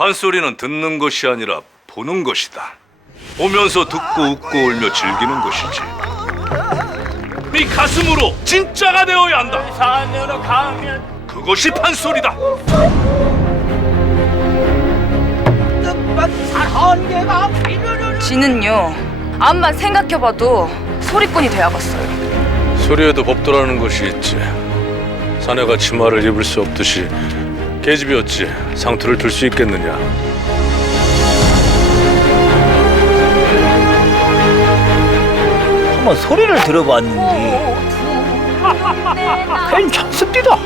판소리는 듣는 것이 아니라 보는 것이다. 보면서 듣고 웃고 울며 즐기는 것이지. 네 가슴으로 진짜가 되어야 한다. 산으로 가면 그것이 판소리다. 뜻밭 한개가 비르르르. 지는요, 암만 생각해봐도 소리꾼이 되어갔어요. 소리에도 법도라는 것이 있지. 사내가 치마를 입을 수 없듯이 계집이 어찌 상투를 들 수 있겠느냐. 한번 소리를 들어봤는데 괜찮습니다.